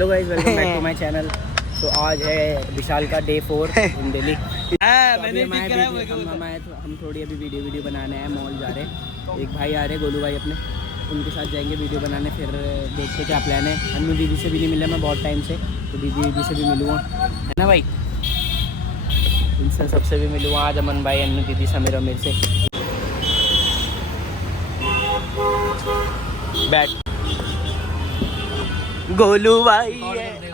Hello guys, welcome back to my channel. तो आज है विशाल का डे 4 इन दिल्ली। हम थोड़ी अभी वीडियो बनाने हैं, मॉल जा रहे हैं। एक भाई आ रहे हैं, गोलू भाई अपने, उनके साथ जाएंगे वीडियो बनाने। फिर देखते क्या प्लान है। अन्नू दीदी से भी नहीं मिला मैं बहुत टाइम से, तो दीदी से भी मिलूँगा, है ना भाई। इनसे सबसे भी मिलूँगा आज। अमन भाई, अन्नू दीदी, समीर और मेरे से। बैठ गोलू भाई है।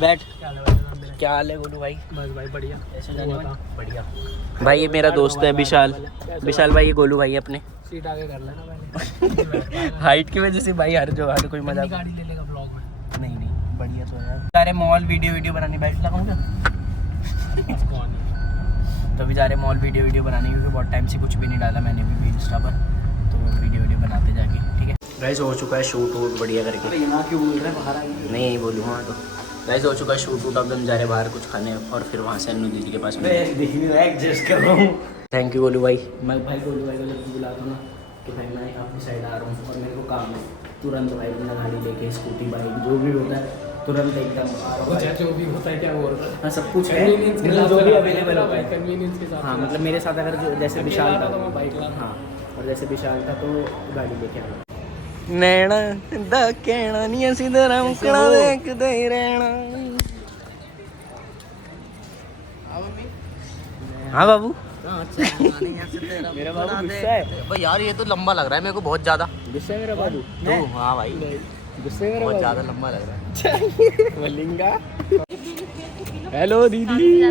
बैठ। क्या हाल है गोलू भाई? बस भाई बढ़िया। ऐसे जाने वाला? बढ़िया भाई। ये मेरा दोस्त है विशाल। विशाल भाई, ये गोलू भाई अपने। सीट आगे कर लेना पहले। हाइट की वजह से भाई हर कोई मजा। गाड़ी ले लेगा ब्लॉग में। नहीं बढ़िया तो यार। सारे मॉल वीडियो बनानी। बैठ लगाऊं क्या? तो अभी जा रहे मॉल वीडियो बनाने, क्योंकि बहुत टाइम से कुछ भी नहीं डाला मैंने भी इंस्टा पर। तो वीडियो बनाते जाके, ठीक है गाइस। हो चुका है शूट वूट बढ़िया करके। यहाँ क्यों बोल रहे हैं? बाहर नहीं बोलूँगा तो गाइस। हो चुका है शूट वूट। अब हम जा रहे बाहर कुछ खाने, और फिर वहाँ से अन्नू दीदी के पास एडजस्ट कर रहा हूँ। थैंक यू गोलू भाई। मैं भाई गोलू भाई को जब बुला दूँगा कि भाई मैं अपनी साइड आ रहा हूँ और मेरे को काम है, तुरंत भाई अपना गाड़ी लेके, स्कूटी बाइक जो भी होता है तुरंत एकदम आ रहा हूँ। जो भी होता है क्या बोल रहा है? हाँ सब कुछ है, जो भी अवेलेबल होता है कन्वीनियंस के साथ। हाँ मतलब मेरे साथ अगर जैसे विशाल था था तो मैं बाइक ला। हाँ, और जैसे विशाल था तो गाड़ी लेके आना। नैना दा कहना नहीं असी दरम कड़ा देखदे ही रहना। हाँ बाबू। मेरा बाबू गुस्सा है भाई यार ये तो लंबा लग रहा है मेरे को बहुत ज्यादा। गुस्सा है मेरा बाबू। तो हाँ भाई गुस्से में बहुत ज़्यादा लंबा लग रहा है। मलिंगा। हेलो दीदी।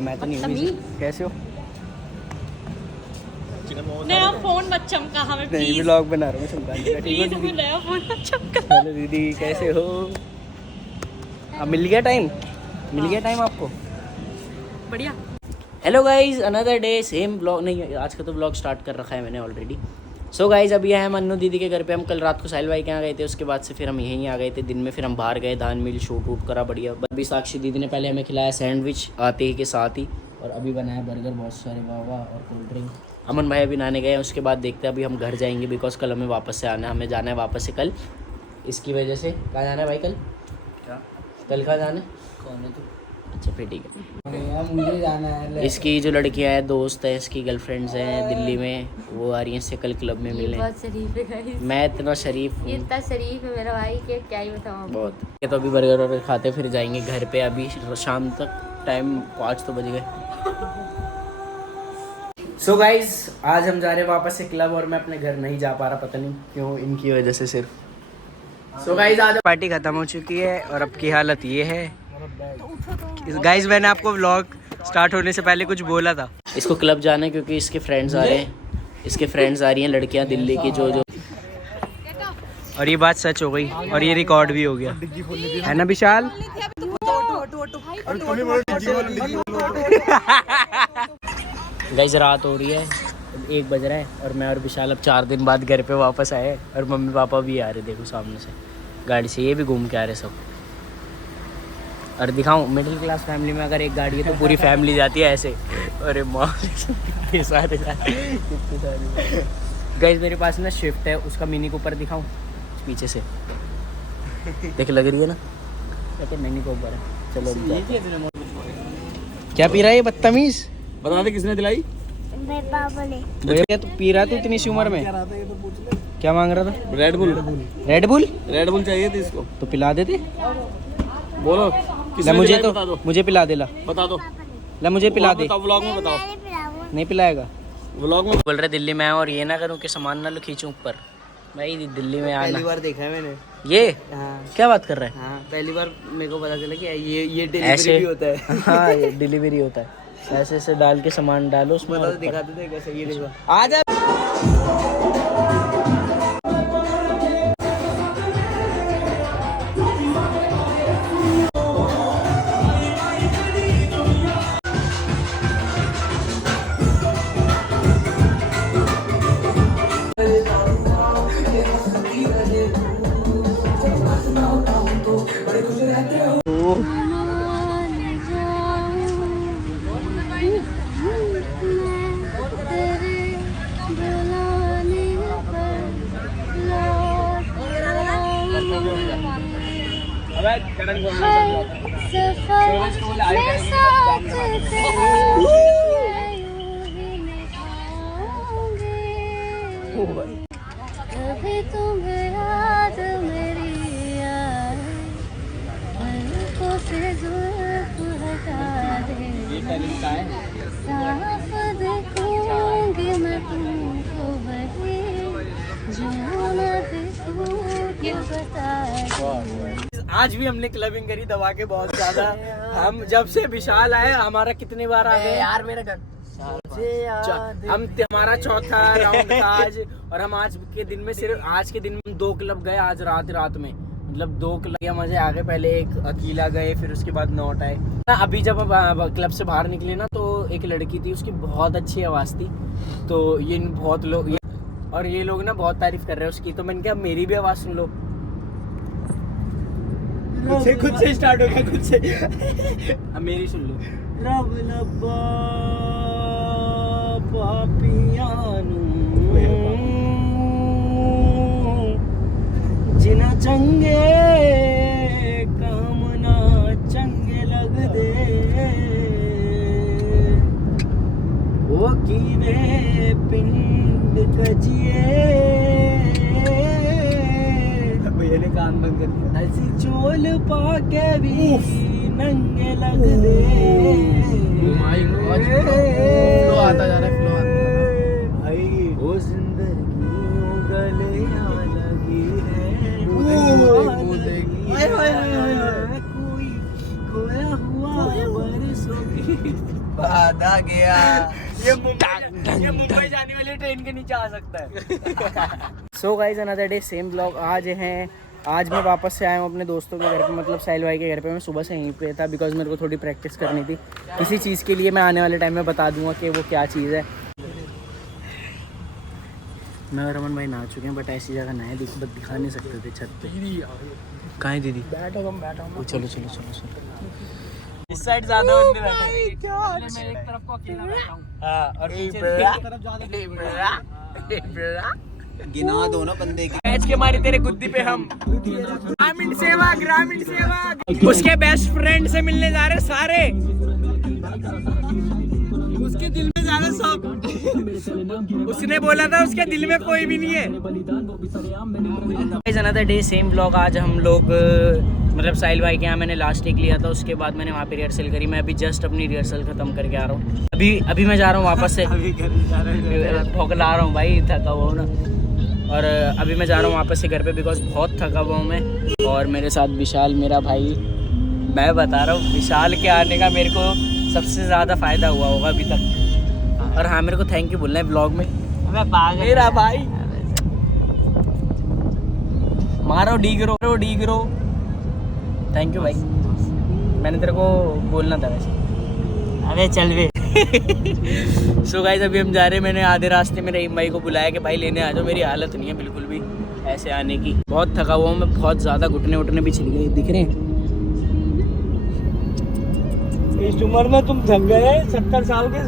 मैं तो नहीं हूँ। कैसे हो? नया फोन मत चमका हमें नहीं प्लीज। व्लॉग बना रहा हूँ, चमका नहीं रहा। ठीक हो प्लीज हमें दीदी? नया फोन मत चमका। हेलो दीदी, कैसे हो? अब मिल गया टाइम आपको? बढ़िया। Hello guys, another day same blog. नहीं, आज का तो ब्लॉग स्टार्ट कर रखा है मैंने ऑलरेडी। सो गाइज अभी आए हम अन्नू दीदी के घर पे। हम कल रात को साहिल भाई के यहाँ गए थे, उसके बाद से फिर हम यहीं आ गए थे। दिन में फिर हम बाहर गए, धान मिल शूट वूट करा बढ़िया। अभी साक्षी दीदी ने पहले हमें खिलाया सैंडविच आते ही के साथ ही, और अभी बनाया बर्गर बहुत सारे वाह और कोल्ड ड्रिंक। अमन भाई अभी नहाने गए, उसके बाद देखते हैं। अभी हम घर जाएंगे बिकॉज कल हमें वापस से आना है। हमें जाना है वापस से कल, इसकी वजह से। कहाँ जाना है भाई कल? क्या? कल कहाँ जाना है? कौन है तू? अच्छा फिर ठीक है। मुझे जाना है। इसकी जो लड़कियां हैं, दोस्त है इसकी, गर्लफ्रेंड्स हैं दिल्ली में, वो आ रही हैं इससे कल क्लब में मिलने। बहुत शरीफ है गाइस। मैं इतना शरीफ ये हूँ, इतना शरीफ है मेरा भाई कि क्या ही बताऊँ आपको। बहुत। ये तो अभी बर्गर वर्गर खाते फिर जाएंगे घर पे। अभी शाम तक टाइम 5 तो बज गए। सो गाइज आज हम जा रहे हैं वापस से क्लब, और मैं अपने घर नहीं जा पा रहा, पता नहीं क्यों, इनकी वजह से सिर्फ। सो गाइज आज पार्टी खत्म हो चुकी है और अब की हालत ये है। गाइज मैंने आपको व्लॉग स्टार्ट होने से पहले कुछ बोला था। इसको क्लब जाना है क्योंकि इसके फ्रेंड्स आ रहे हैं, इसके फ्रेंड्स आ रही हैं लड़कियां दिल्ली की जो। और ये बात सच हो गई और ये रिकॉर्ड भी हो गया, है ना विशाल? गाइस रात हो रही है, 1 बज रहा है, और मैं और विशाल अब 4 दिन बाद घर पे वापस आए, और मम्मी पापा भी आ रहे, देखो सामने से गाड़ी से। ये भी घूम के आ रहे सब। और दिखाऊं, मिडिल क्लास फैमिली में अगर एक गाड़ी है तो पूरी फैमिली जाती है ऐसे। अरे माँ कितने सारे गाइस मेरे पास ना शिफ्ट है, उसका मिनी कूपर दिखाऊं पीछे से? देख लग रही है ना, क्या मिनी कूपर है। चलो क्या पी रहा है ये बदतमीज? बता दे किसने दिलाई? भैया तू पी रहा तू इतनी सी उम्र में? क्या मांग रहा था? Red bull. Red bull? Red bull चाहिए थी इसको। तो पिला देते। बोलो ला मुझे तो मुझे पिला दे। ला बता दो। ला मुझे पिला दे। व्लॉग में बताओ। नहीं पिलाएगा। व्लॉग में बोल रहे दिल्ली में आया और ये ना करूँ कि सामान ना लो खींचूं ऊपर। भाई दिल्ली में आना पहली बार देखा है मैंने ये। हाँ। क्या बात कर रहा है? हाँ पहली बार मेरे को पता चला कि ये ऐसे डिलीवरी भी होता है। हाँ ये डिलीवरी होता है, ऐसे ऐसे डाल के सामान डालो उसमें। बता दिखाते थे कैसे, ये देखो। आ जा। कभी तुम्हें याद मेरी आए, पलकों से जुल्फ हटा दे, साफ देखूंगी मैं तुमको वही जो न देखूं ये बता दे। आज भी हमने क्लबिंग करी दबा के बहुत ज्यादा। हम जब से विशाल आए हमारा कितनी बार आ गए यार मेरा घर हमारा चौथा राउंड था आज। और हम आज के दिन में सिर्फ आज के दिन में 2 क्लब गए आज रात में, मतलब 2 क्लब या मजे आ गए। पहले एक अकेला गए, फिर उसके बाद नॉट आए। अभी जब क्लब से बाहर निकले ना तो एक लड़की थी, उसकी बहुत अच्छी आवाज़ थी। तो ये बहुत लोग और ये लोग ना बहुत तारीफ कर रहे हैं उसकी। तो मैंने कहा मेरी भी आवाज़ सुन लो। खुद से स्टार्ट हो गया, खुद से। अब मेरी सुन लो। रब लब्बा पापियानू जिना चंगे कामना चंगे लग दे, वो कीवे पिंड कजिए भैया ने कान बंद कर दिया। ऐसी चोल पाके भी नंगे लग दे। माय गॉड, फ्लो आता जा रहा है, फ्लो आता भाई। वो जिंदगी गले लगी है, कोई खोया हुआ बरसों की बाद आ गया। ये मुंबई जाने वाली ट्रेन के नीचे आ सकता है। So guys another day same blog. आज मैं वापस से आया हूँ अपने दोस्तों के घर पे, मतलब साहिल भाई के घर पे। मैं सुबह से यहीं पे था बिकॉज मेरे को थोड़ी प्रैक्टिस करनी थी किसी चीज़ के लिए। मैं आने वाले टाइम में बता दूंगा कि वो क्या चीज़ है। मैं और रमन भाई नहा चुके हैं, बट ऐसी जगह ना है दिखा नहीं सकते थे छत पे। कहाँ है दीदी? बैठो। चलो इस साइड ज्यादा बंदे बैठे हैं। मैं एक तरफ को अकेला बैठा हूँ। हां, और पीछे की तरफ ज्यादा गिना दो ना बंदे की। मैच के मारे तेरे गुद्दी पे हम ग्रामीण सेवा उसके बेस्ट फ्रेंड से मिलने जा रहे सारे। उसके दिल में जा रहे सब। उसने बोला था उसके दिल में कोई भी नहीं है। Another day same blog. आज हम लोग मतलब साहिल भाई के यहाँ मैंने लास्ट टेक लिया था, उसके बाद मैंने वहाँ पे रिहर्सल करी। मैं अभी जस्ट अपनी रिहर्सल खत्म करके आ रहा हूँ। अभी मैं जा रहा हूँ वापस से। भौकला रहा हूँ भाई, थका हुआ हूँ ना। और अभी मैं जा रहा हूँ वापस से घर पे बिकॉज बहुत थका हुआ हूँ मैं। और मेरे साथ विशाल मेरा भाई। मैं बता रहा हूँ विशाल के आने का मेरे को सबसे ज़्यादा फ़ायदा हुआ होगा अभी तक। और हाँ, मेरे को थैंक यू बोलना है ब्लॉग में। मेरा भाई मारो डी गिरो। थैंक यू भाई, मैंने तेरे को बोलना था वैसे। अबे चल बे। सो गाइस अभी हम जा रहे हैं। मैंने आधे रास्ते में रहीम भाई को बुलाया कि भाई लेने आ जाओ। मेरी हालत नहीं है बिल्कुल भी ऐसे आने की। बहुत थका हुआ हूँ मैं, बहुत ज़्यादा घुटने भी छिल गए, दिख रहे हैं। इस उम्र में तुम थक गए। 70 साल के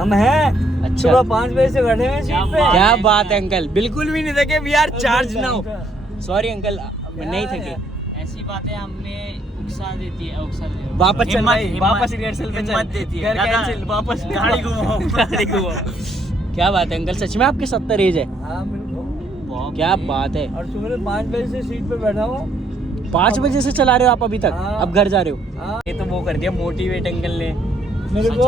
हम हैं। अच्छा, सुबह 5 बजे से बैठे हैं सीट पे। क्या बात है अंकल, बिल्कुल भी नहीं थके। We are charge now. Sorry uncle, नहीं थके। ऐसी बातें हमने उकसा देती है। वापस चल भाई, वापस रिहर्सल पे मत देती है। घर कैंसिल, वापस गाड़ी घुमाओ। क्या बात है अंकल, सच में आपके 70 एज है? हाँ बिल्कुल। क्या बात है। और सुबह 5 बजे से सीट पे बैठा हूँ। 5 बजे से चला रहे हो आप अभी तक? हाँ। अब घर जा रहे हो? हाँ। ये तो वो कर दिया मोटिवेट अंकल ने। मेरे को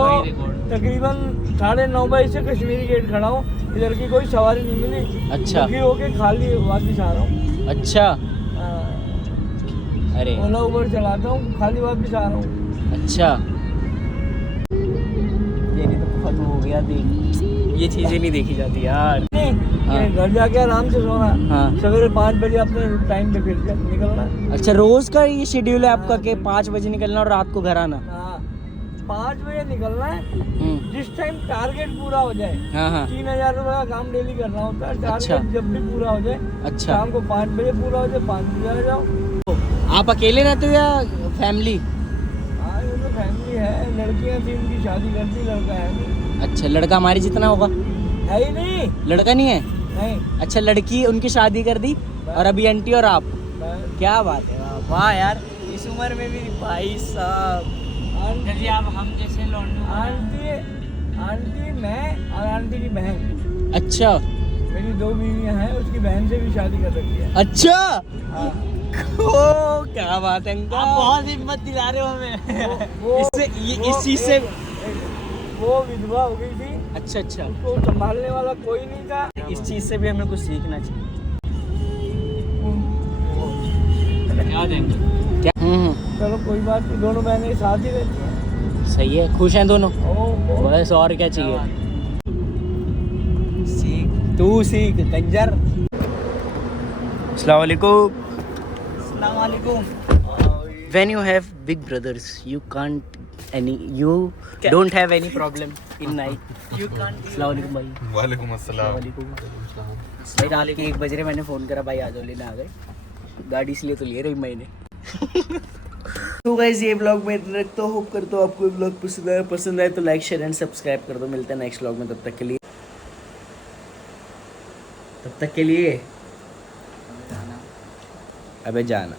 तकरीबन 9:30 बजे से कश्मीरी गेट खड़ा हूँ। इधर की कोई सवारी नहीं मिली। अच्छा। होके खाली वापस आ रहा हूँ। अच्छा। अरे ओला उबर चलाता हूँ, खाली वापस आ रहा हूँ। अच्छा, ये नहीं तो बहुत हो गया देख। ये चीजें नहीं देखी जाती यार। हाँ। घर जाके आराम से सोना। हाँ। सवेरे 5 बजे अपने टाइम पे फिर निकलना। अच्छा, रोज का ये शेड्यूल है आपका कि 5 बजे निकलना और रात को घर आना? हाँ, 5 बजे निकलना है। जिस टाइम टारगेट पूरा हो जाए। हाँ। 3000 रुपए का काम डेली करना होता है। टारगेट अच्छा। जब भी पूरा हो जाए। अच्छा। शाम को 5 बजे पूरा हो जाए, 5 बजे आ जाओ। आप अकेले रहते हो या फैमिली? हाँ, ये तो फैमिली है। लड़कियां थी, उनकी शादी कर दी, लड़का है नहीं। अच्छा, लड़का हमारी जितना होगा? है ही नहीं। लड़का नहीं है? नहीं। अच्छा, लड़की उनकी शादी कर दी और अभी आंटी और आप। क्या बात है, वाह यार। इस उम्र में भी भाई साहब। जैसे आप हम जैसे आंटी आंटी मैं और आंटी की बहन, अच्छा मेरी 2 बीवियां हैं, उसकी बहन से भी शादी कर रखी है। अच्छा हाँ। ओ क्या बात है अंकल। आप बहुत हिम्मत दिला रहे हो हमें। इससे इस चीज से वो विधवा हो गई थी, अच्छा अच्छा, उसको संभालने वाला कोई नहीं था। इस चीज से भी हमें कुछ सीखना चाहिए। क्या देंगे? क्या चलो कोई बात नहीं, दोनों बहनें साथ ही रहती हैं। सही है, खुश हैं दोनों, ओ बस और क्या चाहिए। सीख, तू सीख कंजर। अस्सलाम वालेकुम। अस्सलाम वालेकुम। When you have big brothers, you don't have any problem in night. You can't. अस्सलाम वालेकुम भाई। वालेकुम अस्सलाम। भाई रात के 1 बज रहे, मैंने फोन करा, भाई आ जाओ लेने आ गए। गाड़ी इसलिए तो ले रही मैंने। तो गाइस ये ब्लॉग में इतना रखता हूँ, होप करता हूँ आपको ब्लॉग पसंद आए तो लाइक शेयर एंड सब्सक्राइब कर दो। मिलते हैं नेक्स्ट ब्लॉग में, तब तक के लिए अबे जाना।